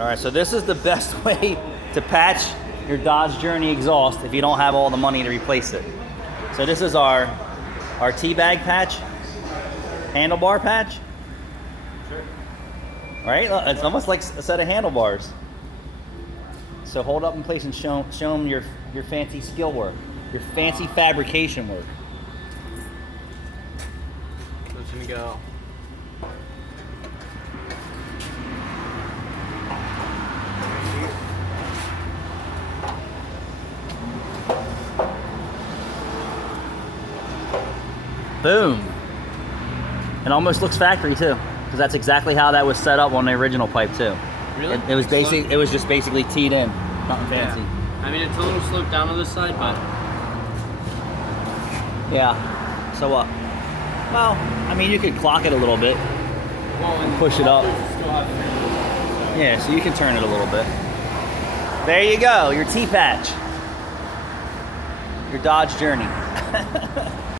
All right, so this is the best way to patch your Dodge Journey exhaust if you don't have all the money to replace it. So this is our T-bag patch, handlebar patch. Sure. Right? It's almost like a set of handlebars. So hold up in place and show them your fancy skill work, your fancy fabrication work. So it's gonna go. Boom. It almost looks factory too, because that's exactly how that was set up on the original pipe too. Really? It was basic. It was just basically teed in, nothing fancy. Yeah. I mean, it's a little sloped down on this side, but Yeah. So what? Well, I mean, you could clock it a little bit. and Push it up. Still have the Yeah, so you can turn it a little bit. There you go, your T-patch. Your Dodge Journey.